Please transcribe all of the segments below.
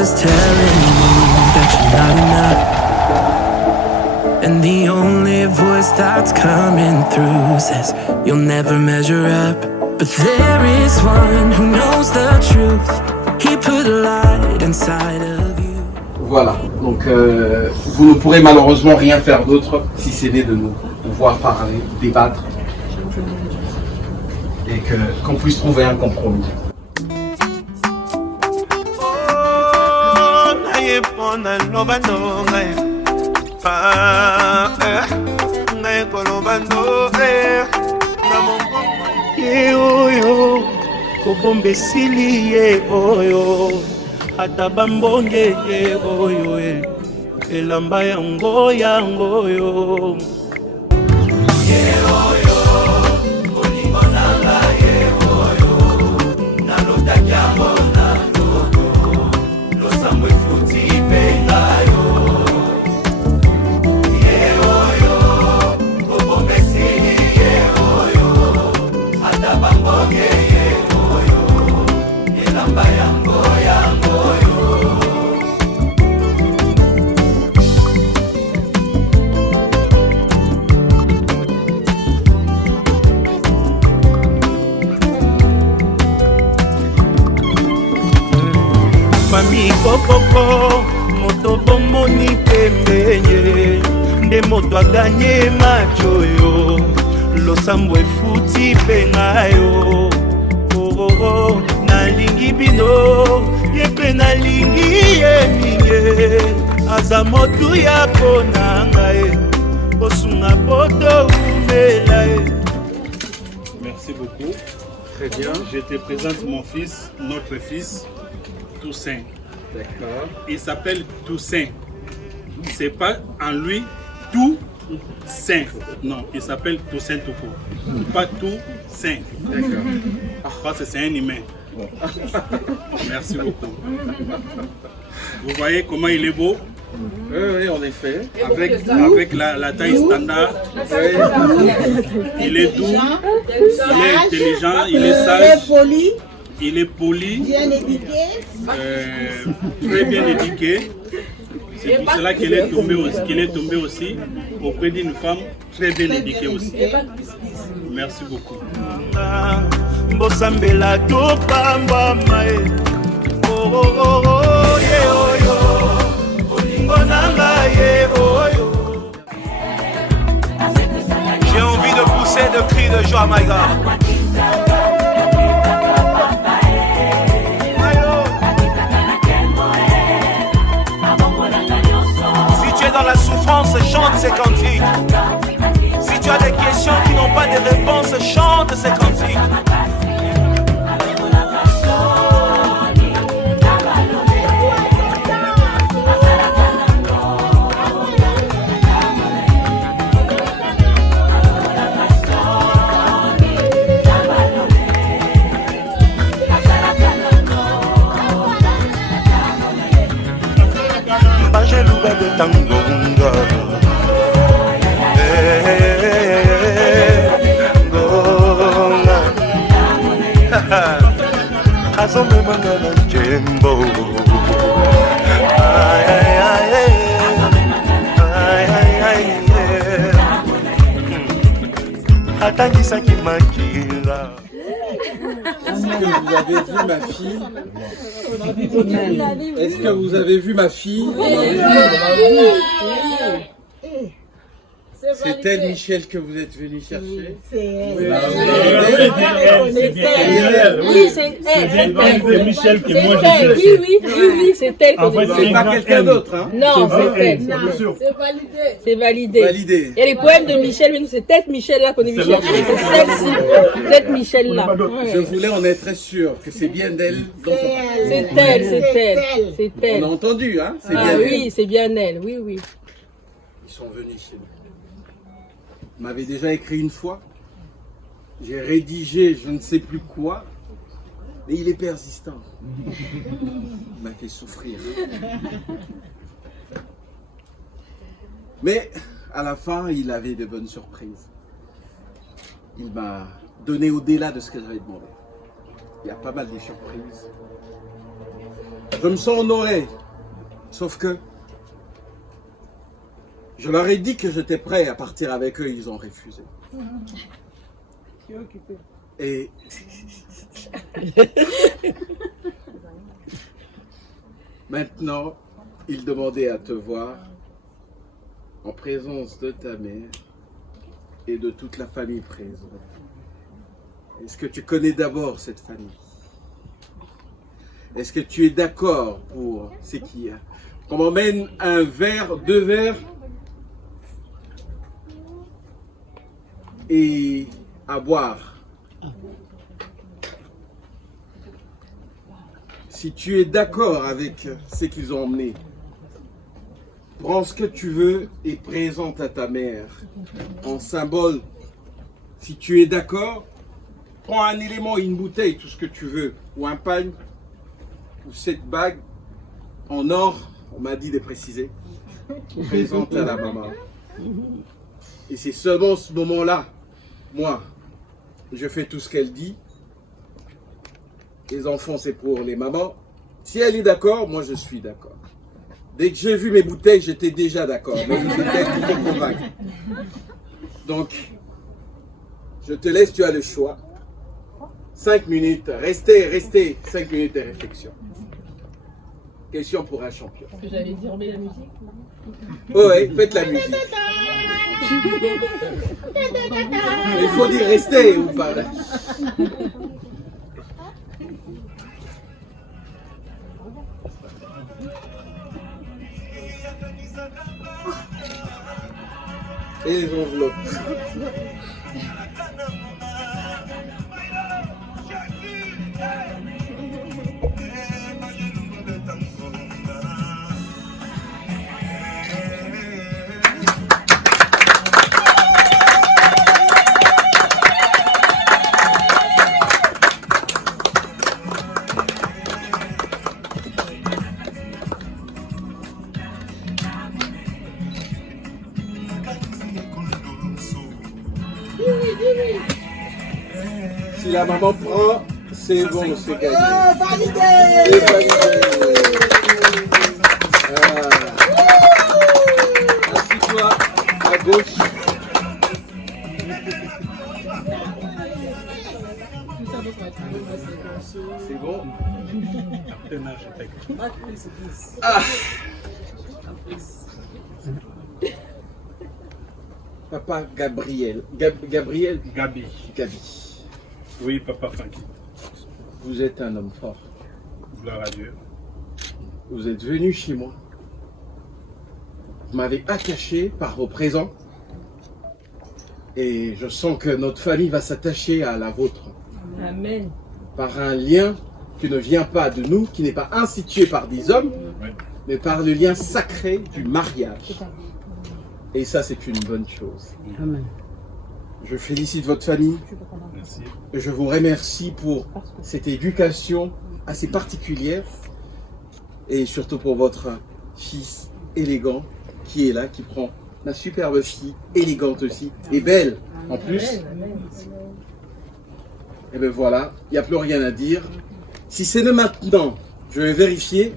is telling you that you're not enough. And the only voice that's coming through says you'll never measure up. But there is one who knows the truth. He put a light inside of you. Voilà, donc vous ne pourrez malheureusement rien faire d'autre si ce n'est de nous pouvoir parler, débattre et qu'on puisse trouver un compromis. Ata bambonge oyo elamba yango yango yo olingo nanga oyo nalotaki yango na ndoto losambo efuti mpenga yo oyo kobomesili oyo ata bambonge oyo elamba yango yango mami kokoko moto bomoni pembenye nde moto aganye macho yo losambo efuti penga yo nalingi bino ye mpe nalingi ye mingi aza motu ya ponanga ye kosunga poto umela ye. Merci beaucoup. Très bien. Je te présente mon fils, notre fils, Toussaint. D'accord. Il s'appelle Toussaint. C'est pas en lui tout saint. Non, il s'appelle Toussaint tout court. Pas tout saint. D'accord. Parce que c'est un humain. Merci beaucoup. Vous voyez comment il est beau? Oui, en effet. Avec la taille standard. Il est doux, il est intelligent, il est sage. Il est poli, bien éduqué, très bien éduqué. C'est pour cela qu'il est tombé aussi auprès d'une femme très bien éduquée aussi. Merci beaucoup. J'ai envie de pousser de cris de joie, my God. Dans la souffrance, chante ces cantiques. Si tu as des questions qui n'ont pas de réponse, chante ces cantiques. Bajeluga de Tangonga Gonga Azome mangana jembo Ay ay ay ay ay Atangisaki makila. Est-ce que vous avez vu ma fille? C'est elle, Michel, que vous êtes venu chercher? c'est elle. Oui, c'est elle. C'est Michel que moi C'est elle. Oui, c'est elle. En fait, C'est pas quelqu'un d'autre, hein? Non, c'est elle. C'est validé. Validé. Il y a les poèmes de Michel, mais nous, c'est peut-être Michel là qu'on est venu chercher. C'est celle-ci. Peut-être Michel là. Je voulais en être très sûr que c'est bien d'elle dont on parle. C'est elle, c'est elle. C'est On a elle. entendu, hein? C'est Ah bien elle. oui, c'est bien elle. Oui, oui. Ils sont venus chez nous. Ils m'avaient déjà écrit une fois. J'ai rédigé je ne sais plus quoi. Mais il est persistant. Il m'a fait souffrir. Mais à la fin, il avait de bonnes surprises. Il m'a donné au-delà de ce que j'avais demandé. Il y a pas mal de surprises. Je me sens honoré. Sauf que je leur ai dit que j'étais prêt à partir avec eux, ils ont refusé. Et maintenant, ils demandaient à te voir en présence de ta mère et de toute la famille présente. Est-ce que tu connais d'abord cette famille? Est-ce que tu es d'accord pour ce qu'il y a? On m'emmène un verre, 2 verres et à boire. Si tu es d'accord avec ce qu'ils ont emmené, prends ce que tu veux et présente à ta mère en symbole. Si tu es d'accord, prends un élément, une bouteille, tout ce que tu veux, ou un pagne, ou cette bague en or, on m'a dit de préciser, présente à la maman. Et c'est seulement ce moment-là, moi, je fais tout ce qu'elle dit. Les enfants, c'est pour les mamans. Si elle est d'accord, moi je suis d'accord. Dès que j'ai vu mes bouteilles, j'étais déjà d'accord. Mais c'est elle qui faut convaincre. Donc, je te laisse, tu as le choix. 5 minutes, restez 5 minutes de réflexion. Question pour un champion. J'allais dire, on met la musique. Oh ouais, faites la musique. Il faut dire restez ou pas. Et les enveloppes. Si la maman prend, c'est bon, c'est gagné. C'est validé. Assis-toi à gauche. C'est bon. Ah. Papa Gabriel. Gabriel. Gabi. Gabi. Oui, papa Francky. Vous êtes un homme fort. Gloire à Dieu. Vous êtes venu chez moi. Vous m'avez attaché par vos présents. Et je sens que notre famille va s'attacher à la vôtre. Amen. Par un lien qui ne vient pas de nous, qui n'est pas institué par des hommes, Oui. mais par le lien sacré du mariage. Et ça, c'est une bonne chose. Amen. Je félicite votre famille. Merci. Et je vous remercie pour cette éducation assez particulière. Et surtout pour votre fils élégant qui est là, qui prend ma superbe fille, élégante aussi, et belle en plus. Et bien voilà, il n'y a plus rien à dire. Si c'est de maintenant, je vais vérifier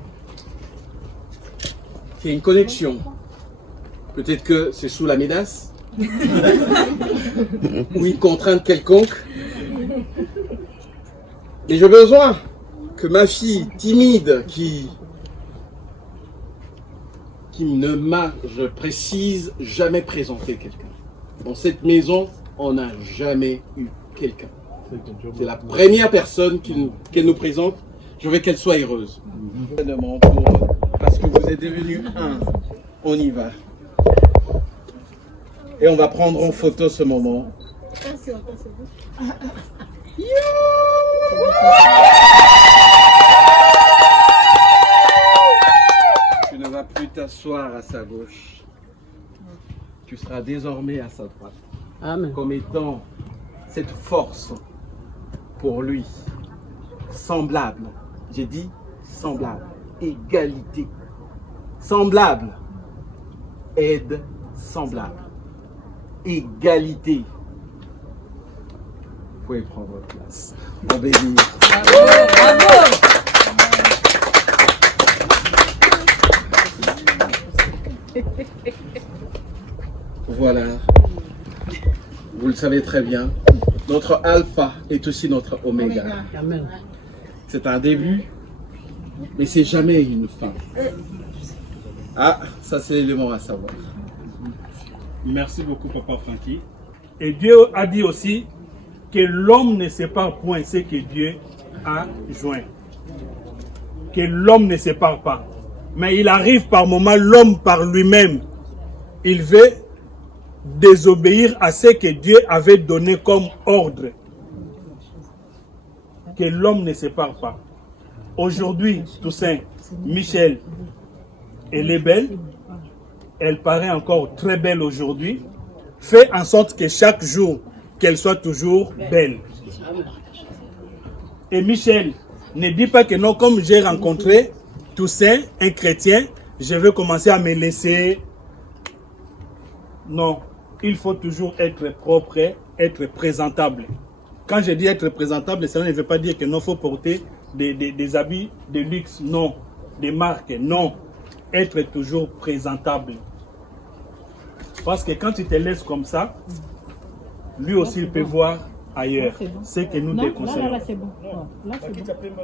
qu'il y a une connexion. Peut-être que c'est sous la médasse ou une contrainte quelconque. Mais j'ai besoin que ma fille timide qui ne m'a, je précise, jamais présenté quelqu'un. Dans cette maison, on n'a jamais eu quelqu'un. C'est la première personne qu'elle nous présente. Je veux qu'elle soit heureuse. Parce que vous êtes devenus un. On y va. Et on va prendre en photo ce moment. Tu ne vas plus t'asseoir à sa gauche. Tu seras désormais à sa droite. Amen. Comme étant cette force pour lui. Semblable. J'ai dit semblable. Égalité. Semblable. Aide semblable. Égalité. Vous pouvez prendre votre place. On bénit. savez très bien, notre alpha est aussi notre oméga. C'est un début, mais c'est jamais une fin. Ah, ça c'est l'élément à savoir. Merci beaucoup, Papa Francky. Et Dieu a dit aussi que l'homme ne sépare point ce que Dieu a joint. Que l'homme ne sépare pas. Mais il arrive par moments, l'homme par lui-même, il veut désobéir à ce que Dieu avait donné comme ordre. Que l'homme ne sépare pas. Aujourd'hui, Toussaint, Michel, elle est belle. Elle paraît encore très belle aujourd'hui. Fais en sorte que chaque jour, qu'elle soit toujours belle. Et Michel, ne dis pas que non, comme j'ai rencontré Toussaint, un chrétien, je vais commencer à me laisser. Non, il faut toujours être propre, être présentable. Quand je dis être présentable, cela ne veut pas dire que non, faut porter des habits de luxe, non. Des marques, non. Être toujours présentable. Parce que quand tu te laisses comme ça, lui aussi il peut voir ailleurs. C'est que nous déconseillons. Là, c'est bon. Là, c'est bon.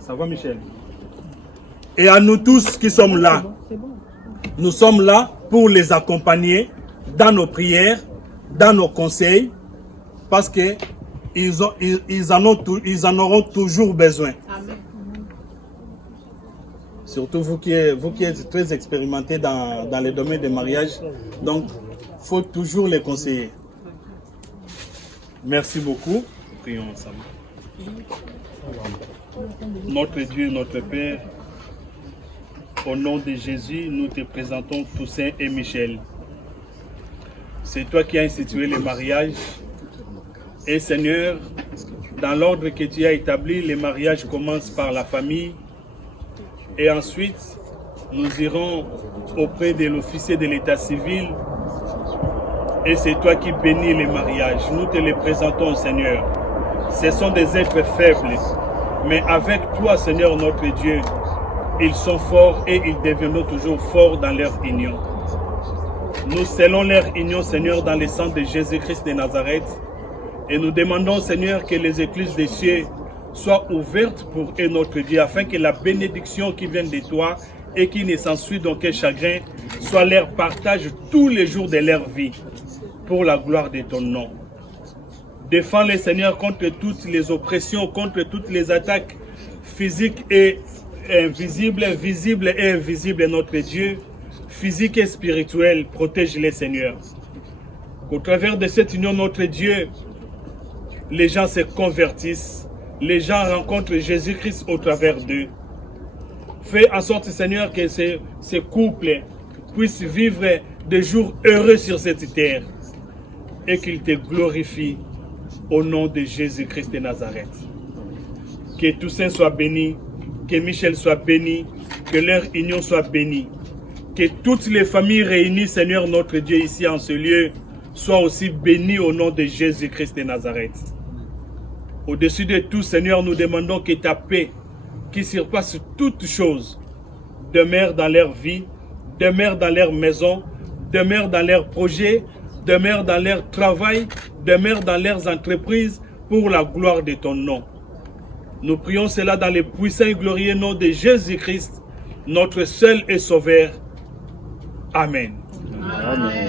Ça va, Michel? Et à nous tous qui sommes là, nous sommes là pour les accompagner dans nos prières, dans nos conseils, parce que ils en auront toujours besoin. Amen. Surtout vous qui êtes très expérimentés dans les domaines des mariages. Donc, il faut toujours les conseiller. Merci beaucoup. Prions ensemble. Notre Dieu, notre Père, au nom de Jésus, nous te présentons Toussaint et Michel. C'est toi qui as institué les mariages. Et Seigneur, dans l'ordre que tu as établi, les mariages commencent par la famille. Et ensuite, nous irons auprès de l'officier de l'état civil. Et c'est toi qui bénis les mariages. Nous te les présentons, Seigneur. Ce sont des êtres faibles. Mais avec toi, Seigneur notre Dieu, ils sont forts et ils deviendront toujours forts dans leur union. Nous scellons leur union, Seigneur, dans le sang de Jésus-Christ de Nazareth. Et nous demandons, Seigneur, que les écluses des cieux soient ouvertes pour eux, notre Dieu, afin que la bénédiction qui vient de toi et qui ne s'ensuit d'aucun chagrin soit leur partage tous les jours de leur vie, pour la gloire de ton nom. Défends les Seigneur contre toutes les oppressions, contre toutes les attaques physiques et invisibles, visibles et invisibles, notre Dieu, physiques et spirituelles. Protège-les, Seigneur. Qu'au travers de cette union, notre Dieu, les gens se convertissent, les gens rencontrent Jésus-Christ au travers d'eux. Fais en sorte, Seigneur, que ces couples puissent vivre des jours heureux sur cette terre et qu'ils te glorifient au nom de Jésus-Christ de Nazareth. Que Toussaint soit béni, que Michel soit béni, que leur union soit bénie. Que toutes les familles réunies, Seigneur notre Dieu, ici en ce lieu, soient aussi bénies au nom de Jésus-Christ de Nazareth. Au-dessus de tout, Seigneur, nous demandons que ta paix, qui surpasse toutes choses, demeure dans leur vie, demeure dans leur maison, demeure dans leurs projets, demeure dans leur travail, demeure dans leurs entreprises, pour la gloire de ton nom. Nous prions cela dans le puissant et glorieux nom de Jésus-Christ, notre seul et sauveur. Amen. Amen.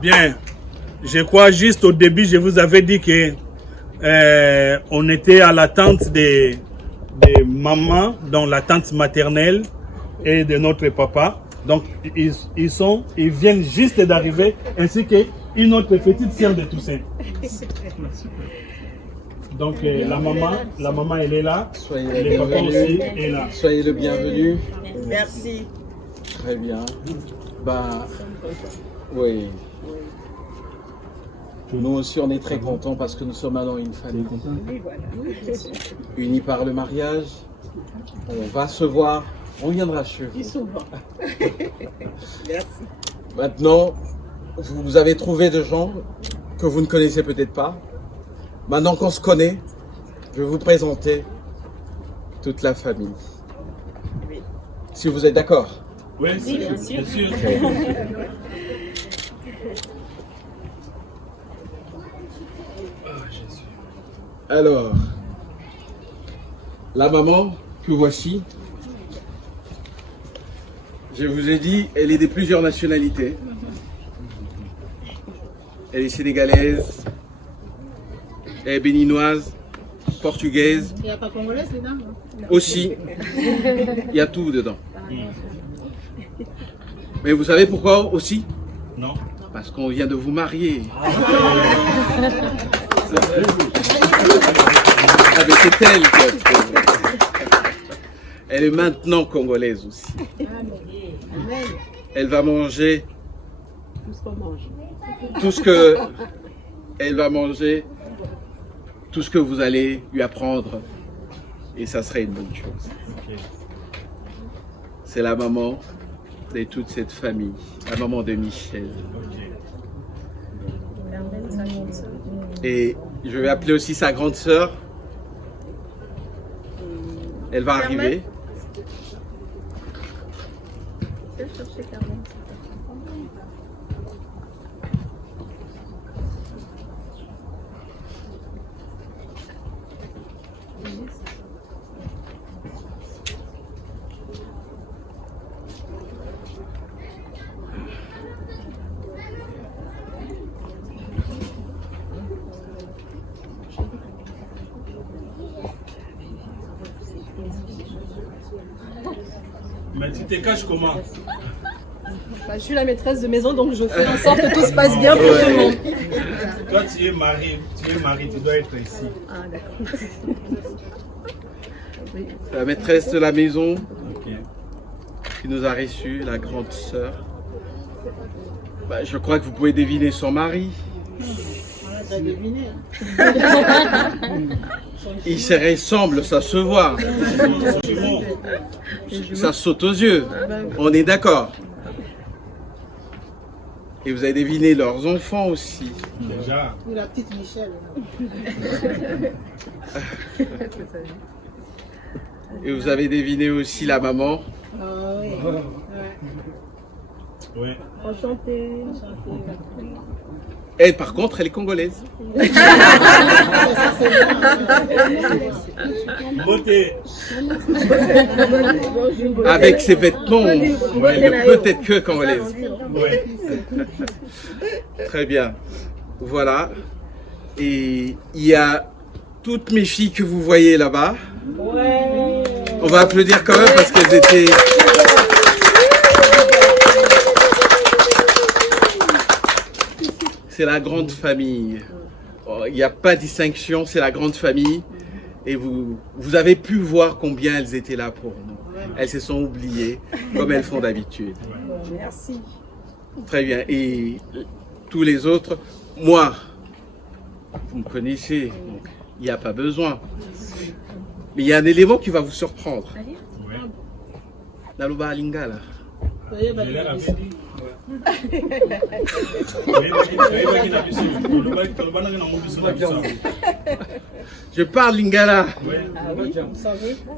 Bien, je crois juste au début, je vous avais dit que on était à l'attente des mamans, dont la tante maternelle et de notre papa. Donc ils viennent juste d'arriver, ainsi qu'une autre petite sœur de Toussaint. Donc la maman elle est là, Soyez le papa aussi est là. Soyez le bienvenu. Merci. Très bien. Bah, oui. Nous aussi, on est très contents parce que nous sommes maintenant une famille. Unis par le mariage. On va se voir. On viendra chez vous. Souvent. Merci. Maintenant, vous avez trouvé des gens que vous ne connaissez peut-être pas. Maintenant qu'on se connaît, je vais vous présenter toute la famille. Si vous êtes d'accord. Oui, bien sûr. Alors, la maman que voici, je vous ai dit, elle est de plusieurs nationalités. Elle est sénégalaise, elle est béninoise, portugaise. Il n'y a pas congolaise dedans? Aussi, il y a tout dedans. Mais vous savez pourquoi aussi? Non. Parce qu'on vient de vous marier. Ah, mais c'est elle qui a fait. Elle est maintenant congolaise aussi. Elle va manger tout ce que elle va manger, tout ce que vous allez lui apprendre, et ça serait une bonne chose. C'est la maman de toute cette famille, la maman de Michel. Et je vais appeler aussi sa grande sœur. Elle va arriver. Mais tu te caches comment? Je suis la maîtresse de maison, donc je fais en sorte que tout se passe bien pour tout le monde. Toi, tu es marié, tu dois être ici. Ah, d'accord. La maîtresse de la maison Ok. qui nous a reçus, la grande sœur. Je crois que vous pouvez deviner son mari. On a deviné. Il se ressemble, ça se voit. Ça saute aux yeux. On est d'accord. Et vous avez deviné leurs enfants aussi. Déjà. Ou la petite Michel. Et vous avez deviné aussi la maman. Ah oui. Ouais. Enchantée. Elle, par contre, elle est congolaise. Beauté. Avec ses vêtements, elle ne peut être que congolaise. Ouais. Très bien. Voilà. Et il y a toutes mes filles que vous voyez là-bas. On va applaudir quand même parce qu'elles étaient... C'est la grande famille. Il n'y a pas de distinction, c'est la grande famille. Et vous avez pu voir combien elles étaient là pour nous. Elles se sont oubliées, comme elles font d'habitude. Merci. Très bien. Et tous les autres, moi, vous me connaissez, donc il n'y a pas besoin. Mais il y a un élément qui va vous surprendre. Naluba Lingala. J'ai l'air à Je parle Lingala.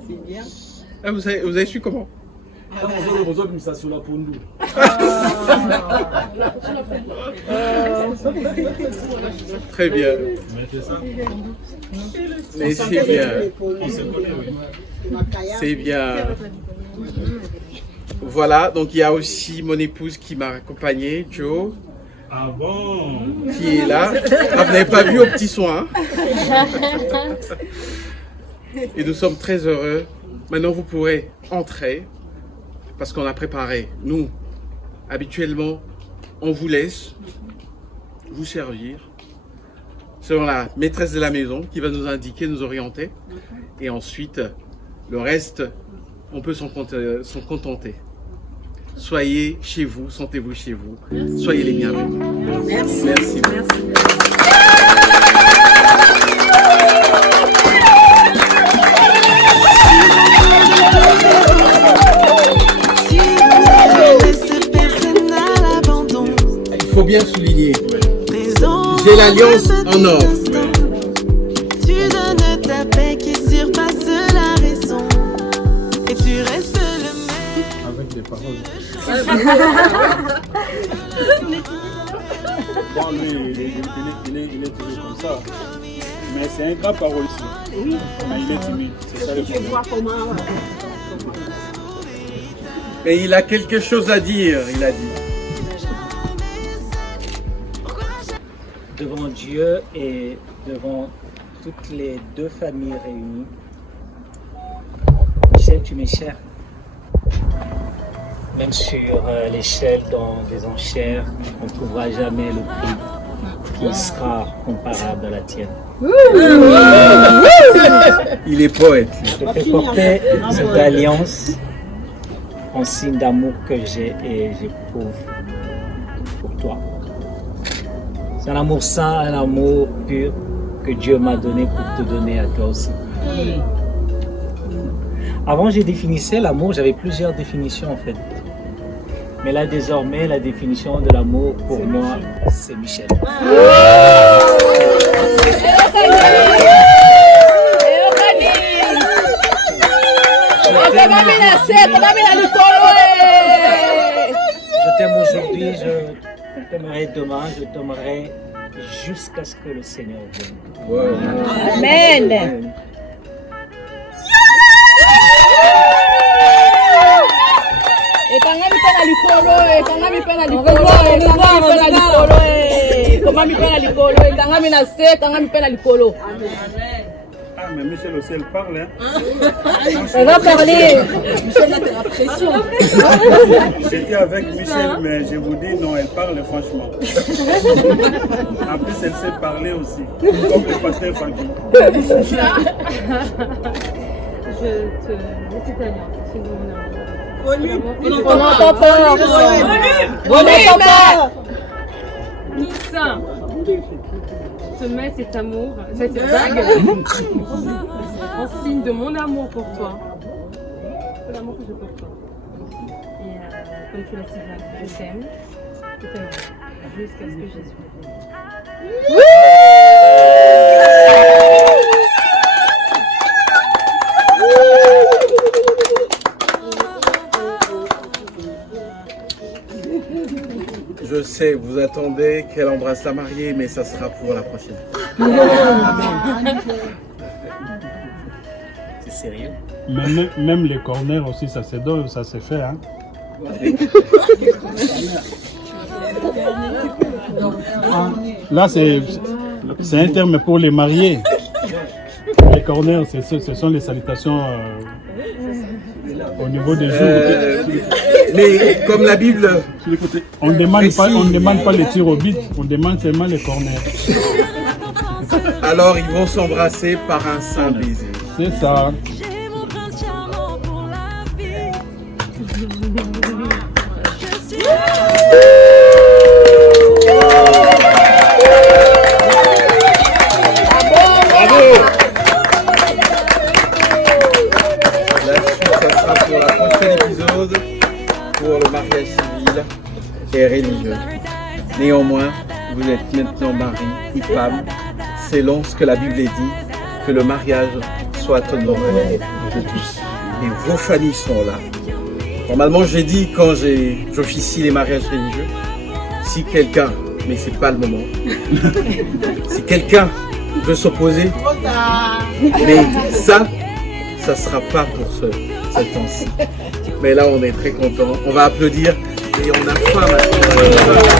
C'est bien. Ah, vous avez su comment? Très bien. Mais c'est bien. C'est bien. Voilà, donc il y a aussi mon épouse qui m'a accompagné, Joe. Ah bon? Qui est là. Ah, vous n'avez pas vu au petit soin. Et nous sommes très heureux. Maintenant, vous pourrez entrer parce qu'on a préparé. Nous, habituellement, on vous laisse vous servir selon la maîtresse de la maison qui va nous indiquer, nous orienter. Et ensuite, le reste, on peut s'en contenter. Soyez chez vous, sentez-vous chez vous. Soyez les bienvenus. Merci. Merci. Il faut bien souligner, j'ai l'alliance en or. Tu donnes ta paix qui surpasse la raison. Bon, lui, il est toujours comme ça. Mais c'est un grand parolier. Mais il est timide. C'est ça le problème. Et il a quelque chose à dire, il a dit. Devant Dieu et devant toutes les deux familles réunies, Michel, tu m'es cher. Même sur l'échelle dans des enchères, on ne trouvera jamais le prix qui sera comparable à la tienne. Il est poète. Je te fais porter cette alliance en signe d'amour que j'ai et j'éprouve pour toi. C'est un amour saint, un amour pur que Dieu m'a donné pour te donner à toi aussi. Avant, j'ai définissé l'amour, j'avais plusieurs définitions en fait. Mais là, désormais, la définition de l'amour pour moi, c'est Michel. Je t'aime aujourd'hui, je t'aimerai demain, je t'aimerai jusqu'à ce que le Seigneur vienne. Wow. Amen. Ah, mais Michel aussi, elle parle. Hein? Elle va parler. J'étais avec Michel, mais je vous dis, non, elle parle franchement. En plus, elle sait parler aussi, comme le pasteur Francky. Je te mets italien, c'est On n'entend pas. On n'entend pas. Tout ça. Je te mets cet amour, cette bague, en signe de mon amour pour toi. De l'amour que j'ai pour toi. Et comme tu l'as si bien, je t'aime. Je t'aimerai jusqu'à ce que Jésus vienne. Je sais, vous attendez qu'elle embrasse la mariée, mais ça sera pour la prochaine. C'est sérieux? Même les corners aussi, ça se donne, ça se fait. Hein? Là, c'est un terme pour les mariés. Les corners, ce sont les salutations au niveau des jours. Mais comme la Bible, on ne demande pas les tirs au but, on demande seulement les corners. alors ils vont s'embrasser par un saint baiser. C'est ça. Pour le mariage civil et religieux. Néanmoins, vous êtes maintenant mari et femme, selon ce que la Bible dit, que le mariage soit honoré de tous. Et vos familles sont là. Normalement, j'ai dit quand j'officie les mariages religieux, si quelqu'un, mais c'est pas le moment, si quelqu'un veut s'opposer, mais ça sera pas pour ce temps-ci. Mais là, on est très content. On va applaudir et on a faim maintenant.